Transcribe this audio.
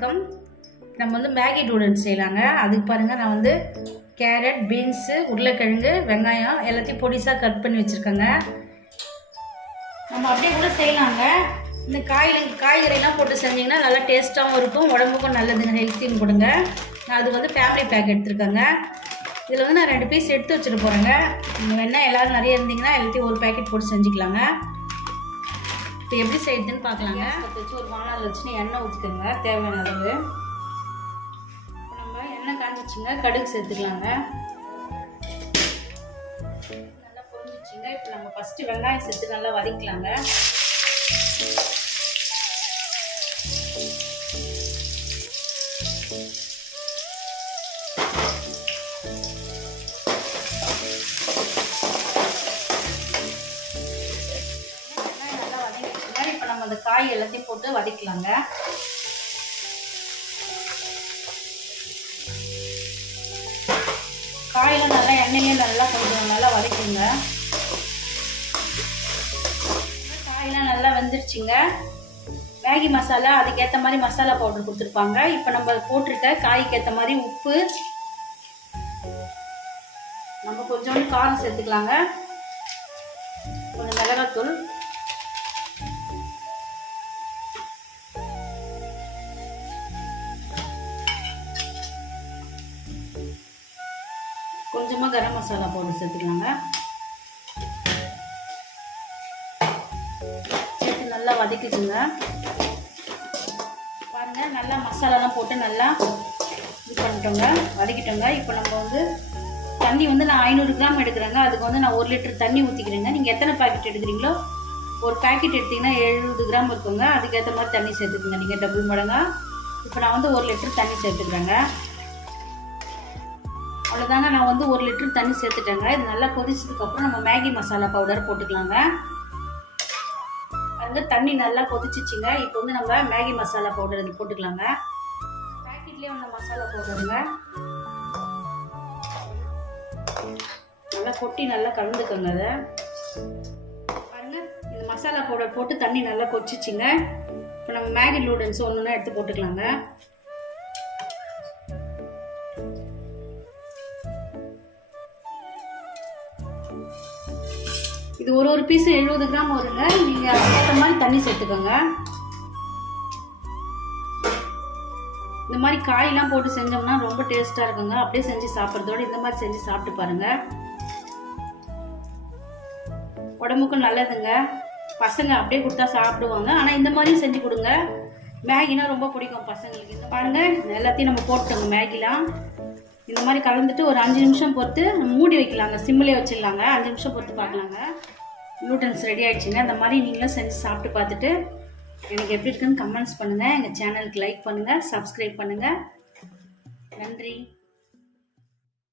வணக்கம். நம்ம வந்து மேகி நூடுல்ஸ் செய்யலாங்க. அதுக்கு பாருங்கள், நான் வந்து கேரட், பீன்ஸு, உருளைக்கிழங்கு, வெங்காயம் எல்லாத்தையும் பொடிசாக கட் பண்ணி வச்சுருக்கேங்க. நம்ம அப்படியே கூட செய்யலாங்க. இந்த காய்கறிலாம் போட்டு செஞ்சிங்கன்னா நல்லா டேஸ்ட்டாகவும் இருக்கும், உடம்புக்கும் நல்லதுங்க, ஹெல்த்தியும் கொடுங்க. நான் அதுக்கு வந்து ஃபேமிலி பேக் எடுத்துருக்கேங்க. இதில் வந்து நான் 2 பீஸ் எடுத்து வச்சுட்டு போகிறேங்க. நீங்கள் வேணால் எல்லோரும் நிறைய இருந்தீங்கன்னா எல்லாத்தையும் ஒரு பேக்கெட் போட்டு செஞ்சுக்கலாங்க. இப்போ எப்படி செய்யுதுன்னு பார்க்கலாங்க. வச்சு ஒரு வானல் வச்சு எண்ணெய் ஊற்றிக்கோங்க தேவையான அளவு. இப்போ நம்ம எண்ணெய் காஞ்சிச்சுங்க, கடுகு சேர்த்துக்கலாங்க. நல்லா பொரிஞ்சிச்சுங்க. இப்போ நம்ம ஃபஸ்ட்டு வெங்காயம் சேர்த்து நல்லா வதக்கலாங்க. இப்போ நம்ம அந்த காய் எல்லாத்தையும் போட்டு வதக்கலாங்க. காயெல்லாம் நல்லா எண்ணெயிலே நல்லா கொஞ்சம் நல்லா வதக்குங்க. காயெல்லாம் நல்லா வெந்துருச்சுங்க. மேகி மசாலா அதுக்கேற்ற மாதிரி மசாலா பவுடர் கொடுத்துருப்பாங்க. இப்போ நம்ம போட்டிருக்க காய்க்கு ஏற்ற மாதிரி உப்பு, நம்ம கொஞ்சோண்டு காரம் சேர்த்துக்கலாங்க. கொஞ்சம் மிளகாத்தூள், கொஞ்சமாக கரம் மசாலா பவுடர் சேர்த்துக்கலாங்க. சேர்த்து நல்லா வதக்கிச்சுங்க. பாருங்கள், நல்லா மசாலாலாம் போட்டு நல்லா இது பண்ணிட்டோங்க, வதக்கிட்டோங்க. இப்போ நம்ம வந்து தண்ணி வந்து நான் 500 கிராம் எடுக்கிறேங்க. அதுக்கு வந்து நான் 1 லிட்டர் தண்ணி ஊற்றிக்கிறேங்க. நீங்கள் எத்தனை பாக்கெட் எடுக்கிறீங்களோ, ஒரு பேக்கெட் எடுத்திங்கன்னா 70 கிராம் இருக்குங்க. அதுக்கேற்ற மாதிரி தண்ணி சேர்த்துக்குங்க, நீங்கள் டபுள் மடங்கா. இப்போ நான் வந்து 1 லிட்டர் தண்ணி சேர்த்துக்கிறேங்க. அவ்வளோதாங்க, நான் வந்து 1 லிட்டர் தண்ணி சேர்த்துட்டேங்க. இது நல்லா கொதிச்சதுக்கப்புறம் நம்ம மேகி மசாலா பவுடர் போட்டுக்கலாங்க. அதுங்க தண்ணி நல்லா கொதிச்சிச்சுங்க. இப்போ வந்து நம்ம மேகி மசாலா பவுடர் இது போட்டுக்கலாங்க. பேக்கெட்லேயே ஒன்று மசாலா பவுடருங்க. நல்லா கொட்டி நல்லா கலந்துக்கோங்க. அதை பாருங்கள், இந்த மசாலா பவுடர் போட்டு தண்ணி நல்லா கொதிச்சிச்சுங்க. இப்போ நம்ம மேகி நூடுல்ஸ் ஒன்றுனா எடுத்து போட்டுக்கலாங்க. இது ஒரு பீஸ் 70 கிராம் வருங்க. நீங்கள் அதுக்கேற்ற மாதிரி தண்ணி சேர்த்துக்கோங்க. இந்த மாதிரி காயெல்லாம் போட்டு செஞ்சோம்னா ரொம்ப டேஸ்ட்டாக இருக்குங்க. அப்படியே செஞ்சு சாப்பிட்றதோட இந்த மாதிரி செஞ்சு சாப்பிட்டு பாருங்கள், உடம்புக்கும் நல்லதுங்க. பசங்க அப்படியே கொடுத்தா சாப்பிடுவாங்க. ஆனால் இந்த மாதிரியும் செஞ்சு கொடுங்க. மேகினா ரொம்ப பிடிக்கும் பசங்களுக்கு. இந்த பாருங்கள், எல்லாத்தையும் நம்ம போட்டோங்க. மேகிலாம் இந்த மாதிரி கலந்துட்டு ஒரு 5 நிமிஷம் பொறுத்து மூடி வைக்கலாங்க. சிம்மிலே வச்சிடலாங்க. 5 நிமிஷம் பொறுத்து பார்க்கலாங்க. நூடுல்ஸ் ரெடி ஆகிடுச்சுங்க. இந்த மாதிரி நீங்களும் செஞ்சு சாப்பிட்டு பார்த்துட்டு எனக்கு எப்படி இருக்குன்னு கமெண்ட்ஸ் பண்ணுங்கள். எங்கள் சேனலுக்கு லைக் பண்ணுங்கள், சப்ஸ்கிரைப் பண்ணுங்கள். நன்றி.